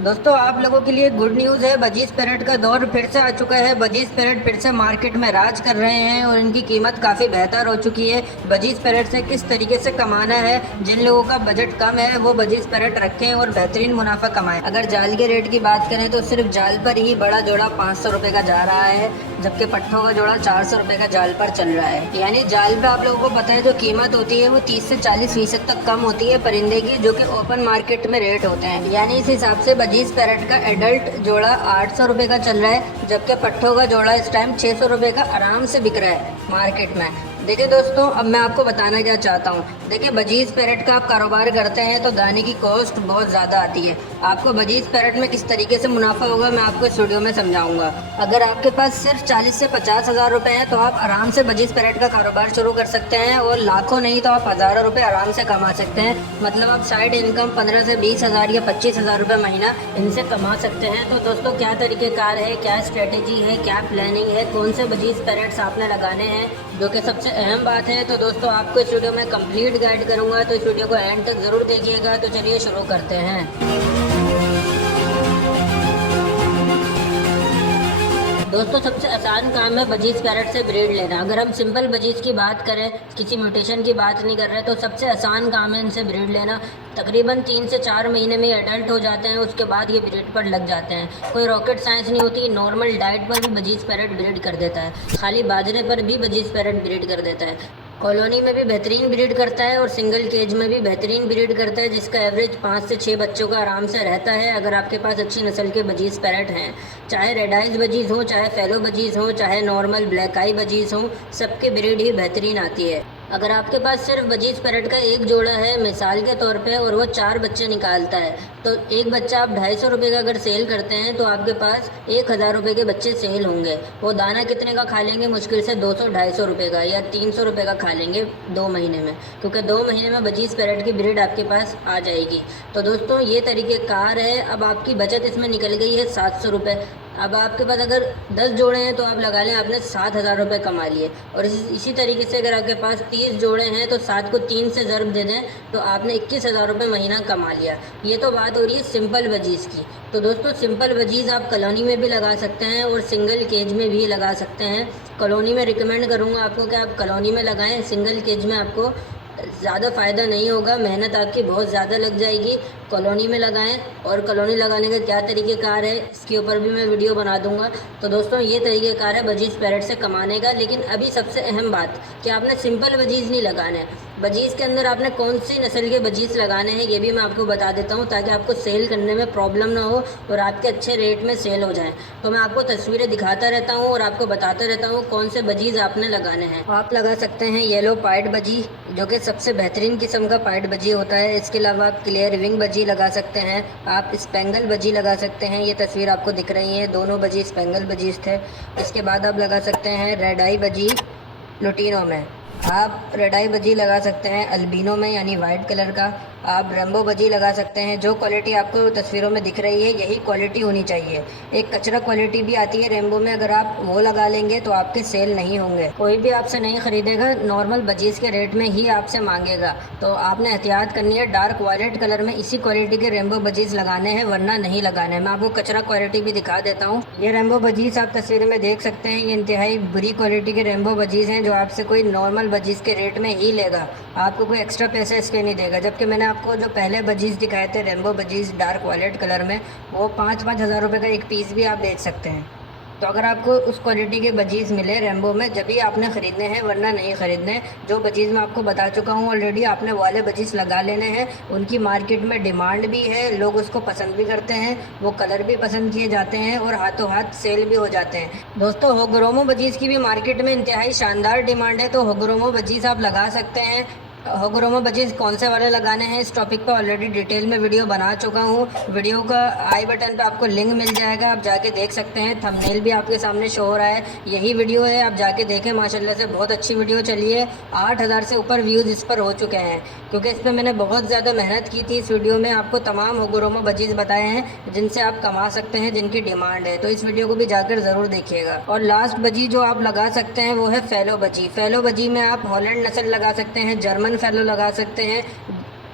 दोस्तों आप लोगों के लिए गुड न्यूज़ है। बजीज पैरेट का दौर फिर से आ चुका है। बजीज पैरेट फिर से मार्केट में राज कर रहे हैं और इनकी कीमत काफ़ी बेहतर हो चुकी है। बजीज पैरेट से किस तरीके से कमाना है, जिन लोगों का बजट कम है वो बजीज पैरेट रखें और बेहतरीन मुनाफा कमाएं। अगर जाल के रेट की बात करें तो सिर्फ जाल पर ही बड़ा जोड़ा 500 रुपये का जा रहा है, जबकि पट्ठों का जोड़ा 400 रुपये का जाल पर चल रहा है। यानी जाल पे आप लोगों को पता है जो कीमत होती है वो 30 से 40% तक कम होती है परिंदे की, जो कि ओपन मार्केट में रेट होते हैं। यानी इस हिसाब से बजीज पैरेट का एडल्ट जोड़ा 800 रुपये का चल रहा है, जबकि पट्ठों का जोड़ा इस टाइम 600 रुपये का आराम से बिक रहा है मार्केट में। देखिए दोस्तों, अब मैं आपको बताना क्या चाहता हूँ। देखिए, बजीज पैरेट का आप कारोबार करते हैं तो दाने की कॉस्ट बहुत ज़्यादा आती है। आपको बजीज पैरेट में किस तरीके से मुनाफा होगा मैं आपको इस वीडियो में समझाऊंगा। अगर आपके पास सिर्फ 40 से 50 हज़ार रुपये हैं तो आप आराम से बजीज पैरेट का कारोबार शुरू कर सकते हैं, और लाखों नहीं तो आप हज़ारों रुपये आराम से कमा सकते हैं। मतलब आप साइड इनकम 15 से 20 हज़ार या 25 हज़ार रुपये महीना इनसे कमा सकते हैं। तो दोस्तों, क्या तरीक़ेकार है, क्या स्ट्रेटेजी है, क्या प्लानिंग है, कौन से बजीज पैरेट्स आपने लगाने हैं, जो कि सबसे अहम बात है। तो दोस्तों, आपको इस वीडियो में कंप्लीट गाइड करूंगा, तो इस वीडियो को एंड तक ज़रूर देखिएगा। तो चलिए शुरू करते हैं। दोस्तों, सबसे आसान काम है बजीज पैरेट से ब्रीड लेना। अगर हम सिंपल बजीज की बात करें, किसी म्यूटेशन की बात नहीं कर रहे, तो सबसे आसान काम है इनसे ब्रीड लेना। तकरीबन 3 से 4 महीने में एडल्ट हो जाते हैं, उसके बाद ये ब्रीड पर लग जाते हैं। कोई रॉकेट साइंस नहीं होती, नॉर्मल डाइट पर भी बजीज पैरेट ब्रीड कर देता है, खाली बाजरे पर भी बजीज पैरेट ब्रीड कर देता है। कॉलोनी में भी बेहतरीन ब्रीड करता है और सिंगल केज में भी बेहतरीन ब्रीड करता है, जिसका एवरेज 5 से 6 बच्चों का आराम से रहता है। अगर आपके पास अच्छी नस्ल के बजीज पैरेट हैं, चाहे रेड आइज बजीज हो, चाहे फेलो बजीज हो, चाहे नॉर्मल ब्लैक आई बजीज हो, सबकी ब्रीड ही बेहतरीन आती है। अगर आपके पास सिर्फ बजीज पैरेट का एक जोड़ा है मिसाल के तौर पे, और वो 4 बच्चे निकालता है, तो एक बच्चा आप 250 रुपये का अगर सेल करते हैं तो आपके पास 1000 रुपये के बच्चे सेल होंगे। वो दाना कितने का खा लेंगे? मुश्किल से 200-250 रुपये का या 300 रुपये का खा लेंगे 2 महीने में, क्योंकि 2 महीने में बजीज पैरेट की ब्रीड आपके पास आ जाएगी। तो दोस्तों, ये तरीक़ेकार है। अब आपकी बचत इसमें निकल गई है 700 रुपये। अब आपके पास अगर 10 जोड़े हैं तो आप लगा लें आपने 7000 रुपये कमा लिए। और इसी तरीके से अगर आपके पास 30 जोड़े हैं तो 7 को 3 से ज़रब दे दें तो आपने 21,000 रुपये महीना कमा लिया। ये तो बात हो रही है सिंपल बजीज़ की। तो दोस्तों, सिंपल बजीज़ आप कॉलोनी में भी लगा सकते हैं और सिंगल केज में भी लगा सकते हैं। कॉलोनी में रिकमेंड करूँगा आपको कि आप कॉलोनी में लगाएं। सिंगल केज में आपको ज़्यादा फ़ायदा नहीं होगा, मेहनत आपकी बहुत ज़्यादा लग जाएगी। कॉलोनी में लगाएं, और कॉलोनी लगाने का क्या तरीक़ेकार है इसके ऊपर भी मैं वीडियो बना दूंगा। तो दोस्तों, ये तरीक़ेकार है बजीज़ पैरेट से कमाने का। लेकिन अभी सबसे अहम बात कि आपने सिंपल बजीज़ नहीं लगाना है। बजीज़ के अंदर आपने कौन सी नस्ल के बजीज़ लगाने हैं ये भी मैं आपको बता देता हूँ, ताकि आपको सेल करने में प्रॉब्लम ना हो और आपके अच्छे रेट में सेल हो जाए। तो मैं आपको तस्वीरें दिखाता रहता हूँ और आपको बताता रहता हूँ कौन से बजीज़ आपने लगाने हैं। आप लगा सकते हैं येलो पाइड बजी, जो कि सबसे बेहतरीन किस्म का पाइड बजी होता है। इसके अलावा आप क्लियर विंग बजी लगा सकते हैं, आप स्पेंगल बजी लगा सकते हैं। ये तस्वीर आपको दिख रही है, दोनों बजी स्पेंगल बजीज थे। इसके बाद आप लगा सकते हैं रेड आई बजी लुटीनो में, आप रेड आई बजी लगा सकते हैं अल्बिनो में यानी वाइट कलर का, आप रेम्बो बजी लगा सकते हैं। जो क्वालिटी आपको तस्वीरों में दिख रही है यही क्वालिटी होनी चाहिए। एक कचरा क्वालिटी भी आती है रेम्बो में, अगर आप वो लगा लेंगे तो आपके सेल नहीं होंगे। कोई भी आपसे नहीं खरीदेगा, नॉर्मल बजीज के रेट में ही आपसे मांगेगा। तो आपने एहतियात करनी है, डार्क वायलेट कलर में इसी क्वालिटी के रेम्बो बजीज लगाने हैं, वरना नहीं लगाने हैं। मैं आपको कचरा क्वालिटी भी दिखा देता हूँ। ये रेम्बो बजीज आप तस्वीर में देख सकते हैं, ये इंतहाई बुरी क्वालिटी के रेम्बो बजीज हैं, जो आपसे कोई नॉर्मल बजीज के रेट में ही लेगा, आपको कोई एक्स्ट्रा पैसे इसके नहीं देगा। जबकि मैंने आपको जो पहले बजीज दिखाए थे rainbow budgies dark violet colour में, वो 5-5 हज़ार रुपये का एक पीस भी आप बेच सकते हैं। तो अगर आपको उस क्वालिटी के बजीज़ मिले रेम्बो में, जब भी आपने ख़रीदने हैं, वरना नहीं ख़रीदने। जो बजीज़ मैं आपको बता चुका हूँ ऑलरेडी, आपने वाले बजीज़ लगा लेने हैं। उनकी मार्केट में डिमांड भी है, लोग उसको पसंद भी करते हैं, वो कलर भी पसंद किए जाते हैं और हाथों हाथ सेल भी हो जाते हैं। दोस्तों, होगरोमो बजीज़ की भी मार्केट में इंतहाई शानदार डिमांड है, तो होगरोमो बजीज़ आप लगा सकते हैं। होगरोमो बजीज़ कौन से वाले लगाने हैं इस टॉपिक पर ऑलरेडी डिटेल में वीडियो बना चुका हूँ। वीडियो का आई बटन पे आपको लिंक मिल जाएगा, आप जाके देख सकते हैं। थंबनेल भी आपके सामने शो हो रहा है, यही वीडियो है, आप जाके देखें। माशाल्लाह से बहुत अच्छी वीडियो चली है, 8000 से ऊपर व्यूज़ इस पर हो चुके हैं, क्योंकि इस पर मैंने बहुत ज़्यादा मेहनत की थी। इस वीडियो में आपको तमाम होगरोमो बजीज़ बताए हैं जिनसे आप कमा सकते हैं, जिनकी डिमांड है। तो इस वीडियो को भी जाकर ज़रूर देखिएगा। और लास्ट बजी जो आप लगा सकते हैं वो है फेलो बजी। फेलो बजी में आप हॉलैंड नस्ल लगा सकते हैं, जर्मन फेलो लगा सकते हैं,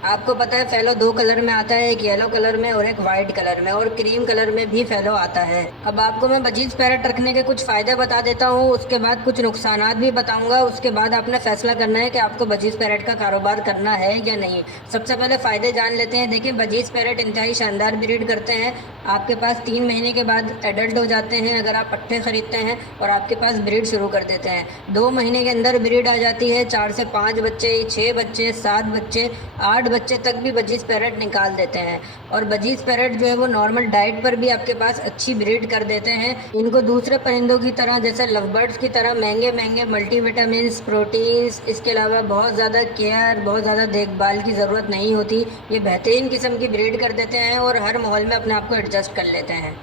आपको पता है फैलो दो कलर में आता है, एक येलो कलर में और एक वाइट कलर में, और क्रीम कलर में भी फैलो आता है। अब आपको मैं बजीज पैरेट रखने के कुछ फ़ायदे बता देता हूँ, उसके बाद कुछ नुकसानात भी बताऊँगा। उसके बाद आपने फैसला करना है कि आपको बजीज पैरेट का कारोबार करना है या नहीं। सबसे पहले फ़ायदे जान लेते हैं। देखिए, बजीज पैरेट इंतहाई शानदार ब्रीड करते हैं। आपके पास 3 महीने के बाद एडल्ट हो जाते हैं अगर आप पट्टे खरीदते हैं, और आपके पास ब्रीड शुरू कर देते हैं। 2 महीने के अंदर ब्रीड आ जाती है। 4 से 5 बच्चे, 6 बच्चे, 7 बच्चे, 8 बच्चे तक भी बजीज पैरेट निकाल देते हैं। और बजीज पैरेट जो है वो नॉर्मल डाइट पर भी आपके पास अच्छी ब्रीड कर देते हैं। इनको दूसरे परिंदों की तरह, जैसे लव बर्ड्स की तरह महंगे महंगे मल्टीविटामिन्स, प्रोटीन्स, इसके अलावा बहुत ज़्यादा केयर, बहुत ज़्यादा देखभाल की ज़रूरत नहीं होती। ये बेहतरीन किस्म की ब्रीड कर देते हैं और हर माहौल में अपने आप को एडजस्ट कर लेते हैं।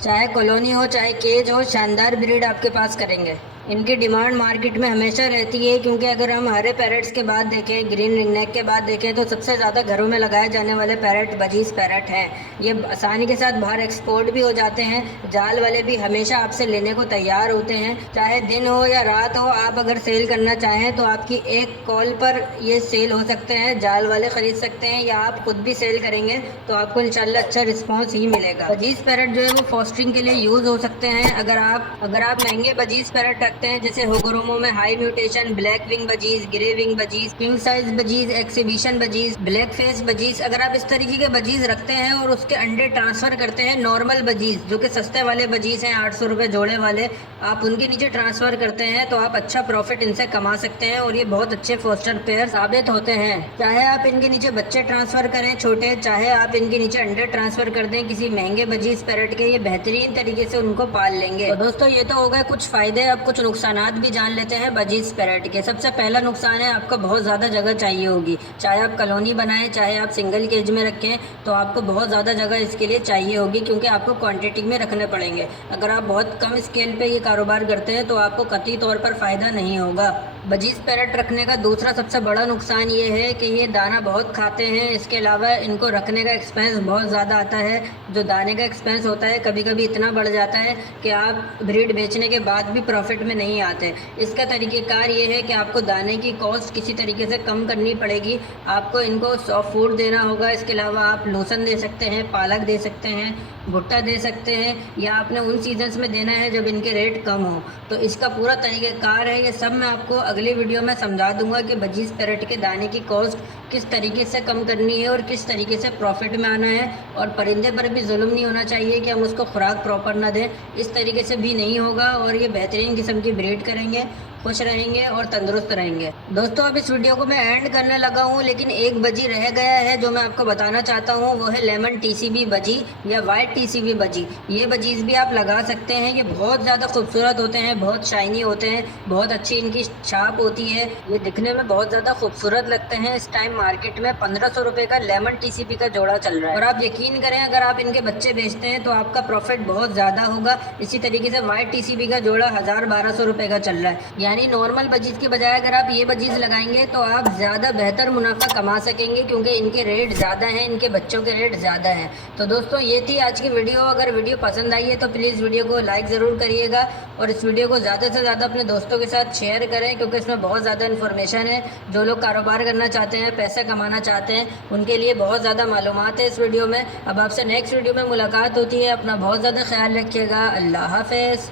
चाहे कॉलोनी हो चाहे केज हो, शानदार ब्रीड आपके पास करेंगे। इनकी डिमांड मार्केट में हमेशा रहती है, क्योंकि अगर हम हरे पैरेट्स के बाद देखें, ग्रीन रिंगनेक के बाद देखें, तो सबसे ज़्यादा घरों में लगाए जाने वाले पैरेट बजीज पैरेट हैं। ये आसानी के साथ बाहर एक्सपोर्ट भी हो जाते हैं। जाल वाले भी हमेशा आपसे लेने को तैयार होते हैं। चाहे दिन हो या रात हो, आप अगर सेल करना चाहें तो आपकी एक कॉल पर ये सेल हो सकते हैं। जाल वाले ख़रीद सकते हैं या आप खुद भी सेल करेंगे तो आपको इंशाल्लाह अच्छा रिस्पॉन्स ही मिलेगा। बजीज पैरेट जो है वो फॉस्टरिंग के लिए यूज़ हो सकते हैं। अगर आप महंगे बजीज पैरेट रखते हैं, जैसे होगोरोमो में high mutation, black wing budgies, grey wing budgies, king size budgies, exhibition budgies, black face budgies, अगर आप इस तरीके के बजीज रखते हैं और उसके अंडे ट्रांसफ़र करते हैं नॉर्मल बजीज, जो कि सस्ते वाले बजीज हैं 800 रुपये जोड़े वाले, आप उनके नीचे ट्रांसफ़र करते हैं तो आप अच्छा प्रॉफिट इनसे कमा सकते हैं और ये बहुत अच्छे फोस्टर पेयर साबित होते हैं। चाहे आप इनके नीचे बच्चे ट्रांसफ़र करें छोटे, चाहे आप इनके नीचे अंडे ट्रांसफ़र कर दें किसी महंगे बजीज पैरेट के, ये बेहतरीन तरीके से उनको पाल लेंगे। तो दोस्तों, ये तो हो गए कुछ फ़ायदे। अब कुछ नुकसान भी जान लेते हैं बजीज पैरेट के। सबसे पहला नुकसान है, आपको बहुत ज़्यादा जगह चाहिए होगी। चाहे आप कॉलोनी बनाएं, चाहे आप सिंगल केज में रखें, तो आपको बहुत ज़्यादा जगह इसके लिए चाहिए होगी, क्योंकि आपको क्वांटिटी में रखने पड़ेंगे। अगर आप बहुत कम स्केल पे ये कारोबार करते हैं तो आपको कतई तौर पर फ़ायदा नहीं होगा। बजीज पैरेट रखने का दूसरा सबसे बड़ा नुकसान ये है कि ये दाना बहुत खाते हैं। इसके अलावा इनको रखने का एक्सपेंस बहुत ज़्यादा आता है। जो दाने का एक्सपेंस होता है कभी कभी इतना बढ़ जाता है कि आप ब्रीड बेचने के बाद भी प्रॉफिट में नहीं आते। इसका तरीक़ेकार ये है कि आपको दाने की कॉस्ट किसी तरीके से कम करनी पड़ेगी। आपको इनको सॉफ्ट फूड देना होगा। इसके अलावा आप लोसन दे सकते हैं, पालक दे सकते हैं, भुट्टा दे सकते हैं, या आपने उन सीजन्स में देना है जब इनके रेट कम हो। तो इसका पूरा तरीक़ेकार है, ये सब मैं आपको अगली वीडियो में समझा दूंगा कि बजीज पैरेट के दाने की कॉस्ट किस तरीके से कम करनी है और किस तरीके से प्रॉफिट में आना है। और परिंदे पर भी जुल्म नहीं होना चाहिए कि हम उसको खुराक प्रॉपर ना दें, इस तरीके से भी नहीं होगा और ये बेहतरीन किस्म की ब्रीड करेंगे, खुश रहेंगे और तंदुरुस्त रहेंगे। दोस्तों, अब इस वीडियो को मैं एंड करने लगा हूँ, लेकिन एक बजी रह गया है जो मैं आपको बताना चाहता हूँ, वो है लेमन टीसीबी बजी या वाइट टीसीबी बजी। ये बजीज भी आप लगा सकते हैं। ये बहुत ज़्यादा खूबसूरत होते हैं, बहुत शाइनी होते हैं, बहुत अच्छी इनकी छाप होती है, ये दिखने में बहुत ज़्यादा खूबसूरत लगते हैं। इस टाइम मार्केट में 1500 रुपये का लेमन टीसीबी का जोड़ा चल रहा है, और आप यकीन करें अगर आप इनके बच्चे बेचते हैं तो आपका प्रॉफिट बहुत ज़्यादा होगा। इसी तरीके से वाइट टीसीबी का जोड़ा 1000-1200 रुपये का चल रहा है। यानी नॉर्मल बजीज के बजाय अगर आप ये बजीज लगाएंगे तो आप ज़्यादा बेहतर मुनाफा कमा सकेंगे, क्योंकि इनके रेट ज़्यादा हैं, इनके बच्चों के रेट ज़्यादा हैं। तो दोस्तों, ये थी आज की वीडियो। अगर वीडियो पसंद आई है तो प्लीज़ वीडियो को लाइक ज़रूर करिएगा और इस वीडियो को ज़्यादा से ज़्यादा अपने दोस्तों के साथ शेयर करें, क्योंकि इसमें बहुत ज़्यादा इन्फॉर्मेशन है। जो लोग कारोबार करना चाहते हैं, पैसे कमाना चाहते हैं, उनके लिए बहुत ज़्यादा मालूमात है इस वीडियो में। अब आपसे नेक्स्ट वीडियो में मुलाकात होती है। अपना बहुत ज़्यादा ख्याल रखिएगा। अल्लाह हाफ़िज़।